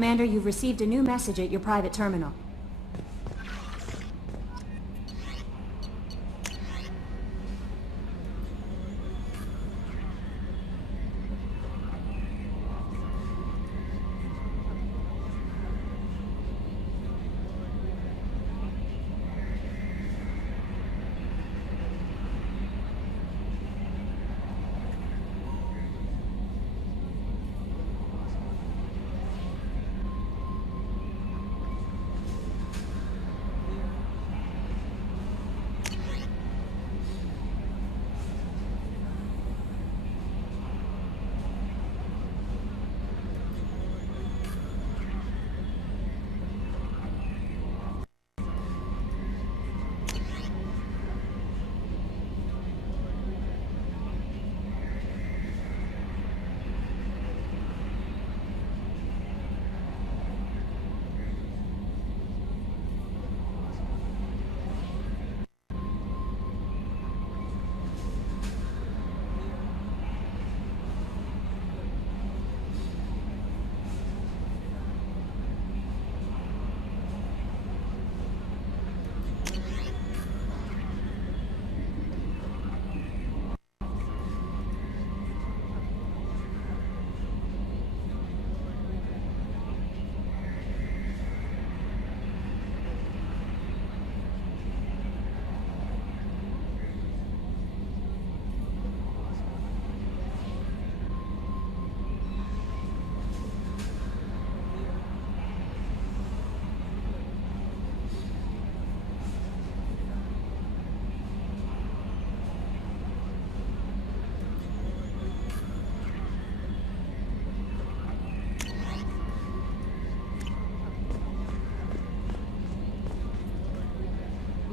Commander, you've received a new message at your private terminal.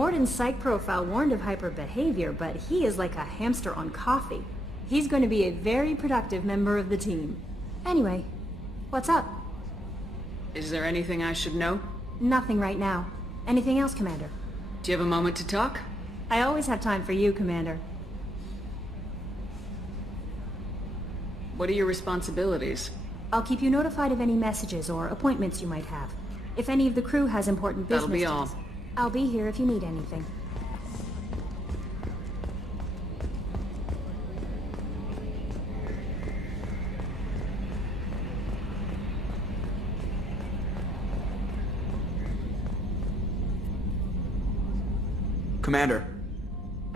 Morden's psych profile warned of hyperbehavior, but he is like a hamster on coffee. He's going to be a very productive member of the team. Anyway, what's up? Is there anything I should know? Nothing right now. Anything else, Commander? Do you have a moment to talk? I always have time for you, Commander. What are your responsibilities? I'll keep you notified of any messages or appointments you might have. If any of the crew has important business That'll be all. I'll be here if you need anything. Commander.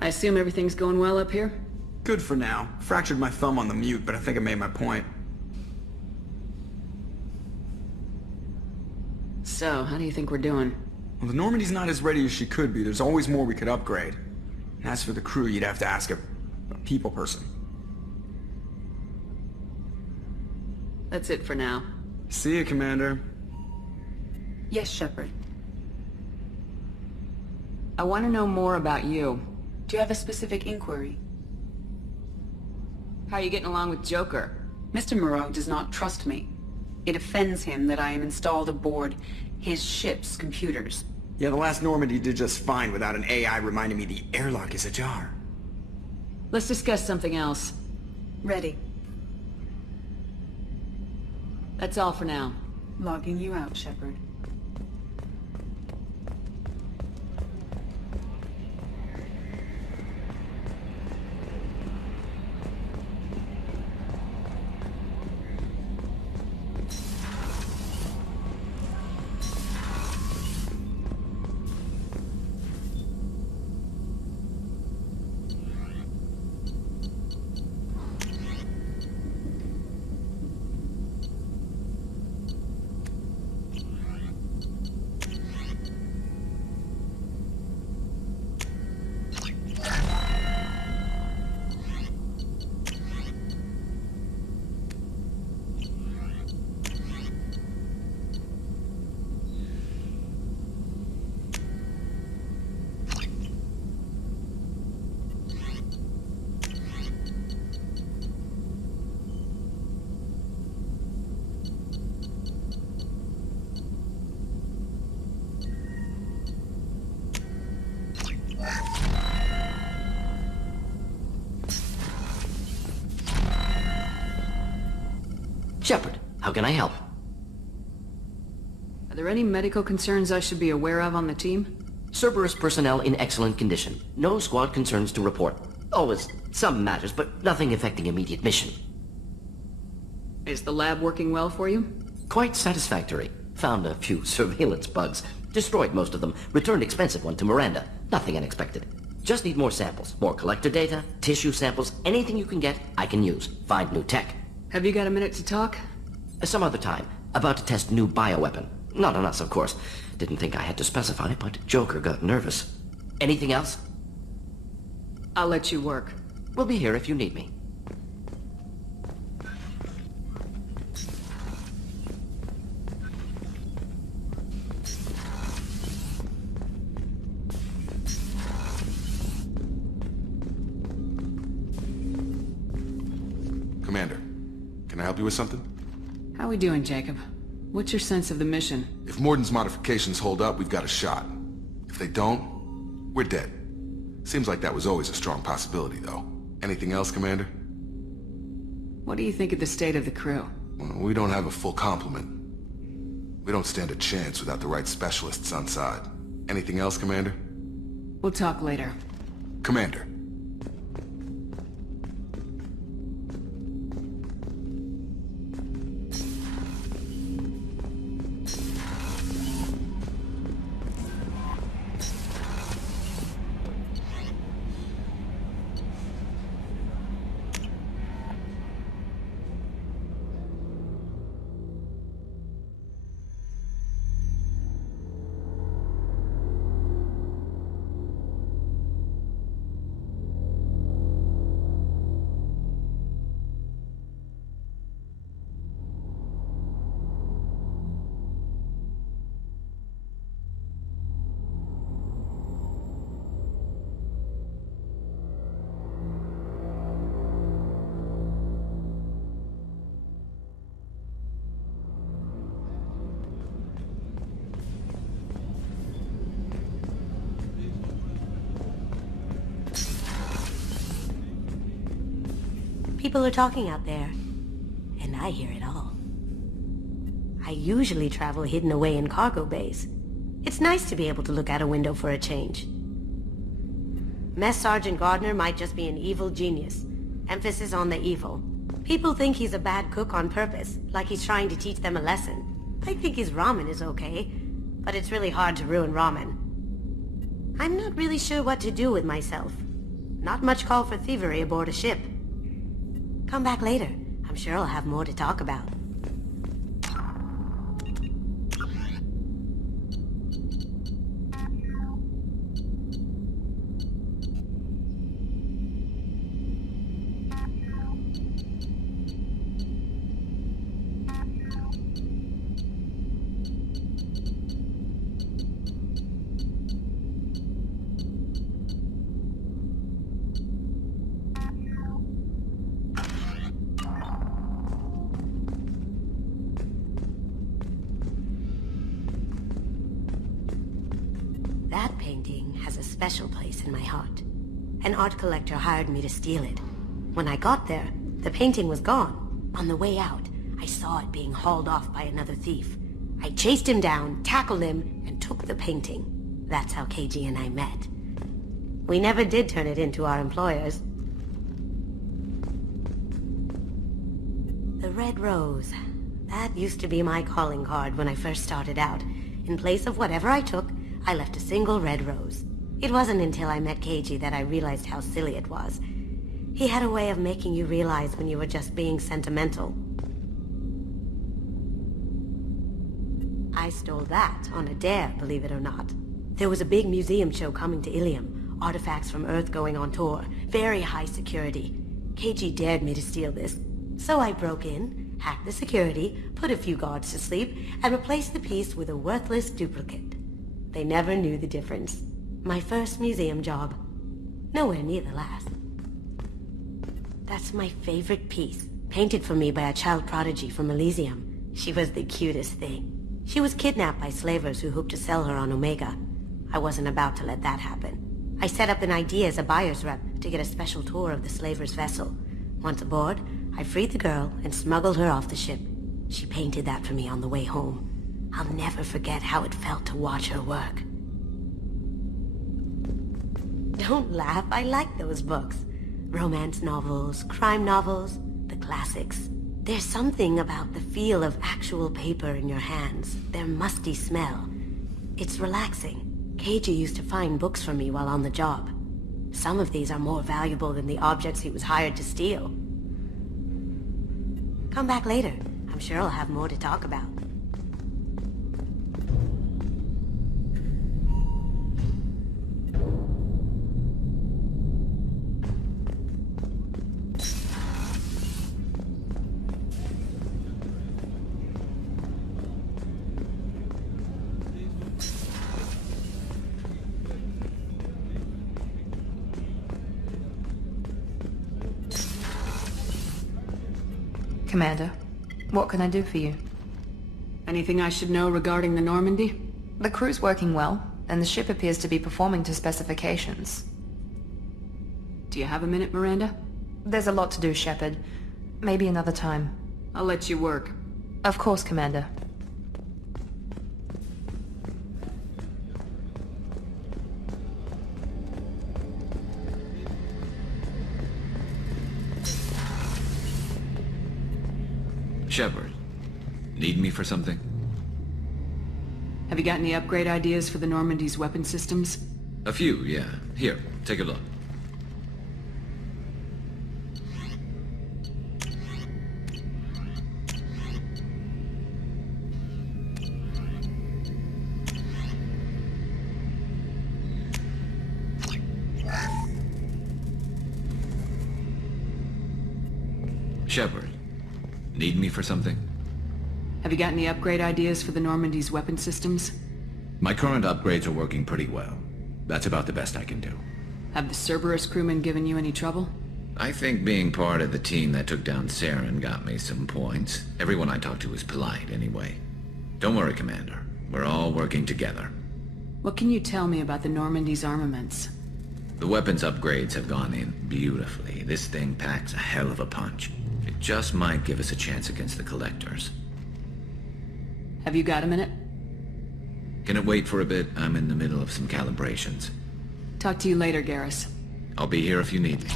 I assume everything's going well up here? Good for now. Fractured my thumb on the mute, but I think I made my point. So, how do you think we're doing? Well, the Normandy's not as ready as she could be. There's always more we could upgrade. And as for the crew, you'd have to ask a people person. That's it for now. See you, Commander. Yes, Shepard. I want to know more about you. Do you have a specific inquiry? How are you getting along with Joker? Mr. Moreau does not trust me. It offends him that I am installed aboard his ship's computers. Yeah, the last Normandy did just fine without an AI reminding me the airlock is ajar. Let's discuss something else. Ready. That's all for now. Logging you out, Shepard. Shepard, how can I help? there any medical concerns I should be aware of on the team? Cerberus personnel in excellent condition. No squad concerns to report. Always some matters, but nothing affecting immediate mission. Is the lab working well for you? Quite satisfactory. Found a few surveillance bugs. Destroyed most of them. Returned expensive one to Miranda. Nothing unexpected. Just need more samples. More collector data, tissue samples, anything you can get, I can use. Find new tech. Have you got a minute to talk? Some other time. About to test new bioweapon. Not on us, of course. Didn't think I had to specify, but Joker got nervous. Anything else? I'll let you work. We'll be here if you need me. Commander, can I help you with something? How we doing, Jacob? What's your sense of the mission? If Morden's modifications hold up, we've got a shot. If they don't, we're dead. Seems like that was always a strong possibility, though. Anything else, Commander? What do you think of the state of the crew? Well, we don't have a full complement. We don't stand a chance without the right specialists on side. Anything else, Commander? We'll talk later. Commander. People are talking out there, and I hear it all. I usually travel hidden away in cargo bays. It's nice to be able to look out a window for a change. Mess Sergeant Gardner might just be an evil genius. Emphasis on the evil. People think he's a bad cook on purpose, like he's trying to teach them a lesson. I think his ramen is okay, but it's really hard to ruin ramen. I'm not really sure what to do with myself. Not much call for thievery aboard a ship. Come back later. I'm sure I'll have more to talk about. That painting has a special place in my heart. An art collector hired me to steal it. When I got there, the painting was gone. On the way out, I saw it being hauled off by another thief. I chased him down, tackled him, and took the painting. That's how KG and I met. We never did turn it into our employers. The red rose. That used to be my calling card when I first started out. In place of whatever I took, I left a single red rose. It wasn't until I met KG that I realized how silly it was. He had a way of making you realize when you were just being sentimental. I stole that on a dare, believe it or not. There was a big museum show coming to Ilium. Artifacts from Earth going on tour. Very high security. KG dared me to steal this. So I broke in, hacked the security, put a few guards to sleep, and replaced the piece with a worthless duplicate. They never knew the difference. My first museum job. Nowhere near the last. That's my favorite piece, painted for me by a child prodigy from Elysium. She was the cutest thing. She was kidnapped by slavers who hoped to sell her on Omega. I wasn't about to let that happen. I set up an idea as a buyer's rep to get a special tour of the slaver's vessel. Once aboard, I freed the girl and smuggled her off the ship. She painted that for me on the way home. I'll never forget how it felt to watch her work. Don't laugh, I like those books. Romance novels, crime novels, the classics. There's something about the feel of actual paper in your hands, their musty smell. It's relaxing. Keiji used to find books for me while on the job. Some of these are more valuable than the objects he was hired to steal. Come back later. I'm sure I'll have more to talk about. Commander, what can I do for you? Anything I should know regarding the Normandy? The crew's working well, and the ship appears to be performing to specifications. Do you have a minute, Miranda? There's a lot to do, Shepard. Maybe another time. I'll let you work. Of course, Commander. Shepard, need me for something? Have you got any upgrade ideas for the Normandy's weapon systems? A few, yeah. Here, take a look. Shepard, need me for something? Have you got any upgrade ideas for the Normandy's weapon systems? My current upgrades are working pretty well. That's about the best I can do. Have the Cerberus crewmen given you any trouble? I think being part of the team that took down Saren got me some points. Everyone I talked to was polite anyway. Don't worry, Commander. We're all working together. What can you tell me about the Normandy's armaments? The weapons upgrades have gone in beautifully. This thing packs a hell of a punch. It just might give us a chance against the Collectors. Have you got a minute? Can it wait for a bit? I'm in the middle of some calibrations. Talk to you later, Garrus. I'll be here if you need me.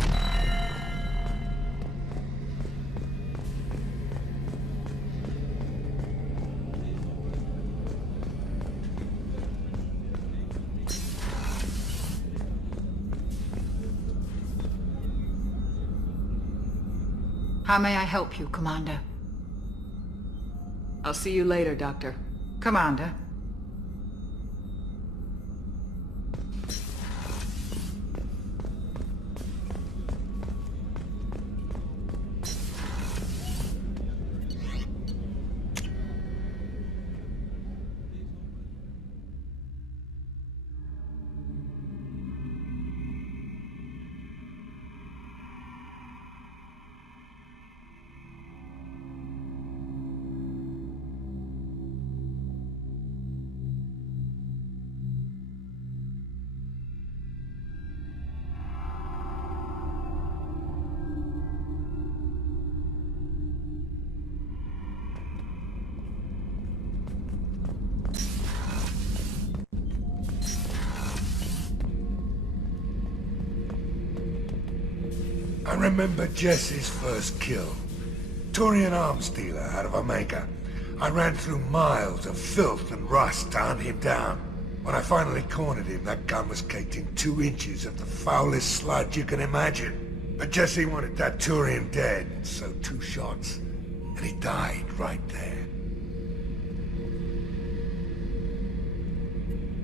How may I help you, Commander? I'll see you later, Doctor. Commander? I remember Jesse's first kill. Turian arms dealer out of Omega. I ran through miles of filth and rust to hunt him down. When I finally cornered him, that gun was caked in 2 inches of the foulest sludge you can imagine. But Jesse wanted that Turian dead, so 2 shots, and he died right there.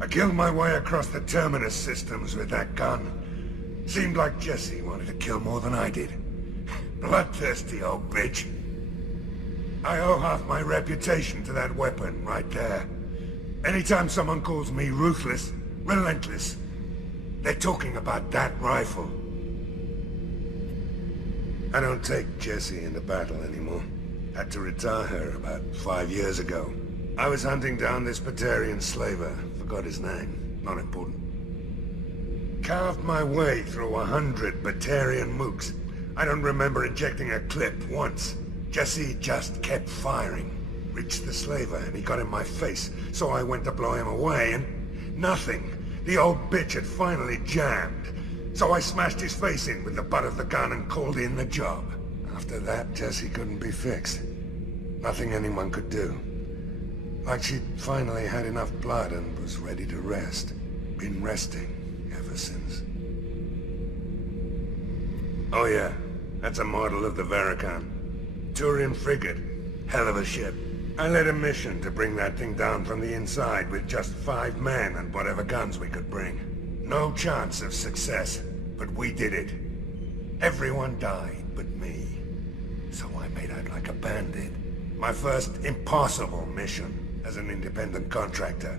I killed my way across the Terminus systems with that gun. Seemed like Jesse wanted to kill more than I did. Bloodthirsty old bitch. I owe half my reputation to that weapon right there. Anytime someone calls me ruthless, relentless, they're talking about that rifle. I don't take Jessie into battle anymore. Had to retire her about 5 years ago. I was hunting down this Batarian slaver. Forgot his name. Not important. Carved my way through 100 Batarian mooks. I don't remember ejecting a clip once. Jesse just kept firing. reached the slaver and he got in my face, so I went to blow him away and... nothing. The old bitch had finally jammed. So I smashed his face in with the butt of the gun and called in the job. After that, Jessie couldn't be fixed. Nothing anyone could do. Like she'd finally had enough blood and was ready to rest. Been resting ever since. Oh yeah, that's a model of the Veracon. Turian frigate. Hell of a ship. I led a mission to bring that thing down from the inside with just 5 men and whatever guns we could bring. No chance of success, but we did it. Everyone died but me. So I made out like a bandit. My first impossible mission as an independent contractor.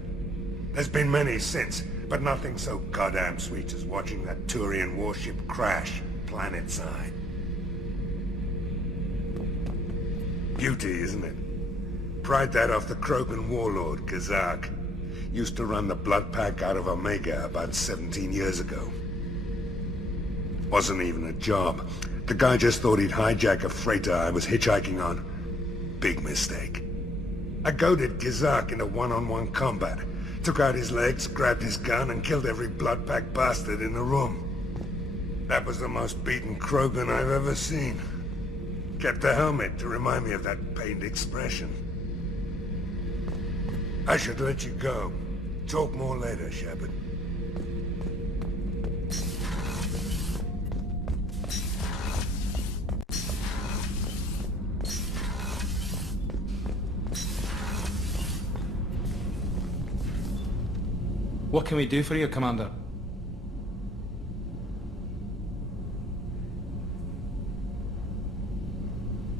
There's been many since, but nothing so goddamn sweet as watching that Turian warship crash planetside. Beauty, isn't it? Pried that off the Krogan warlord, Kazak. Used to run the blood pack out of Omega about 17 years ago. Wasn't even a job. The guy just thought he'd hijack a freighter I was hitchhiking on. Big mistake. I goaded Kazak into one-on-one combat. Took out his legs, grabbed his gun, and killed every blood pack bastard in the room. That was the most beaten Krogan I've ever seen. Kept a helmet to remind me of that pained expression. I should let you go. Talk more later, Shepard. What can we do for you, Commander?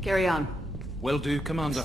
Carry on. Will do, Commander.